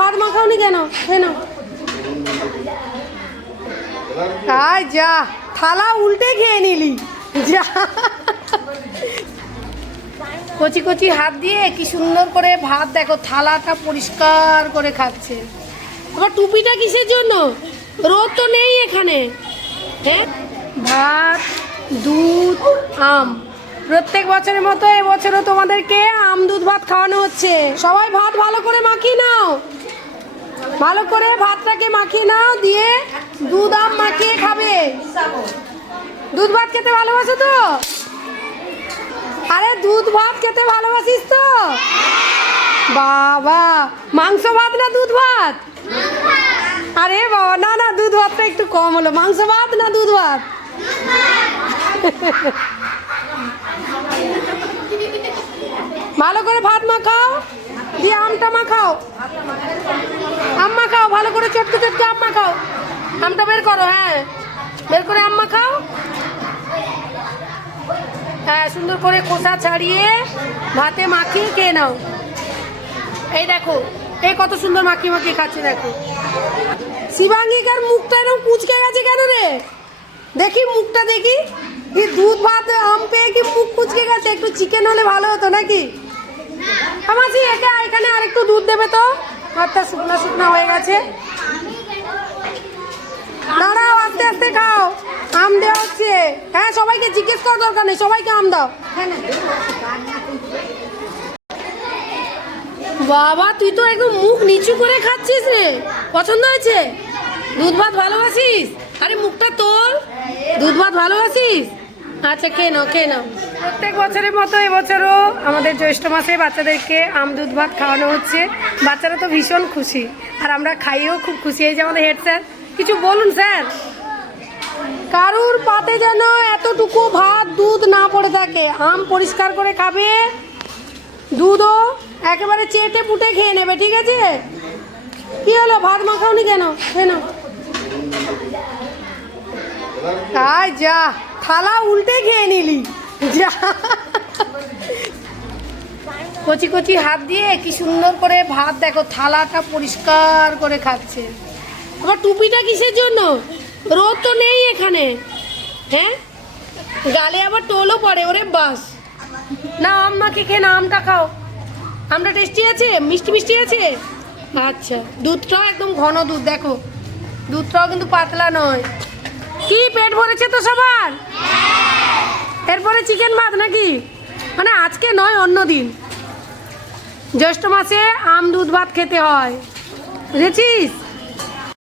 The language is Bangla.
ভাত মাখাওনি কেন? কেন আয় যা, থালা উল্টে খেয়ে নিলি যা। কচি কচি হাত দিয়ে কি সুন্দর করে ভাত, দেখো থালাটা পরিষ্কার করে খাচ্ছে। আবার টুপিটা কিসের জন্য? রোদ তো নেই এখানে। হ্যাঁ, ভাত, দুধ, আম। প্রত্যেক বছরের মতো এবছরও তোমাদেরকে আম দুধ ভাত খাওয়ানো হচ্ছে। সবাই ভাত ভালো করে মাখিয়ে নাও, ভালো করে ভাতটাকে মাখিয়ে নাও, দিয়ে দুধ আম মাখিয়ে খাবে। দুধ ভাত খেতে ভালোবাসো তো? আরে দুধ ভাত খেতে ভালোবাসিস তো? বাবা, মাংস ভাত না দুধ ভাত? আরে বাবা, না না, দুধ ভাতটা একটু কম হলো। মাংস ভাত না দুধ ভাত? ভালো করে ভাত মাখাও, দিয়ে আমটা মাখাও। আম মাখাও ভালো করে, চটকে চটকে আম মাখাও। আমটা বের করো, হ্যাঁ বের করে আম মাখাও। হ্যাঁ, সুন্দর করে খোসা ছাড়িয়ে ভাতে মাখিয়ে খেয়ে নাও। এই দেখো, এই কত সুন্দর মাখিয়ে মাখিয়ে খাচ্ছে দেখো। শিবাঙ্গিকার মুখটা এরকম কুচকে গেছে কেন রে? দেখি মুখটা দেখি। কি দুধ ভাত আম পেয়ে কি মুখ কুচকে গেছে? একটু চিকেন হলে ভালো হতো নাকি? আমাসি, এখানে আরেকটু দুধ দেবে তো, ভাতটা শুকনা শুকনা হয়ে গেছে। দাঁড়াও, আস্তে আস্তে খাও। আম দেওয়া হচ্ছে। হ্যাঁ, সবাইকে জিজ্ঞেস করার দরকার নেই, সবাইকে আম দাও। বাবা, তুই তো একদম মুখ নিচু করে খাচ্ছিস রে। পছন্দ হয়েছে? দুধ ভাত ভালোবাসিস? আরে মুখটা তোল। দুধ ভাত ভালোবাসিস? আচ্ছা, খেয়ে নাও খেয়ে নাও। প্রত্যেক বছরের মতো এবছরও আমাদের জ্যৈষ্ঠ মাসে বাচ্চাদেরকে আম দুধ ভাত খাওয়ানো হচ্ছে। বাচ্চারা তো ভীষণ খুশি, আর আমরা খাইয়েও খুব খুশি। এই যে আমাদের হেড স্যার, কিছু বলুন স্যার। কারুর পাতে যেন এতটুকু ভাত দুধ না পড়ে থাকে। আম পরিষ্কার করে খাবে, দুধও একেবারে চেটে পুটে খেয়ে নেবে, ঠিক আছে? কি হলো, ভাত মাখাওনি কেন? কেন আয় যা, থালা উল্টে খেয়ে নিলি যা। কচি কচি হাত দিয়ে কি সুন্দর করে ভাত, দেখো থালাটা পরিষ্কার করে খাচ্ছে। আবার টুপিটা কিসের জন্য? রোদ তো নেই এখানে। হ্যাঁ, গালে আবার টোলও পড়ে। ওরে বাস, না আম মাখে খেয়ে না, আমটা খাও। আমটা টেস্টি আছে, মিষ্টি মিষ্টি আছে। আচ্ছা, দুধটাও একদম ঘন দুধ, দেখো দুধটাও কিন্তু পাতলা নয়। কি পেট ভরেছে তো সবার? এরপরে চিকেন ভাত নাকি? মানে আজকে নয়, অন্য দিন। জ্যৈষ্ঠ মাসে আম দুধ ভাত খেতে হয়, বুঝেছিস?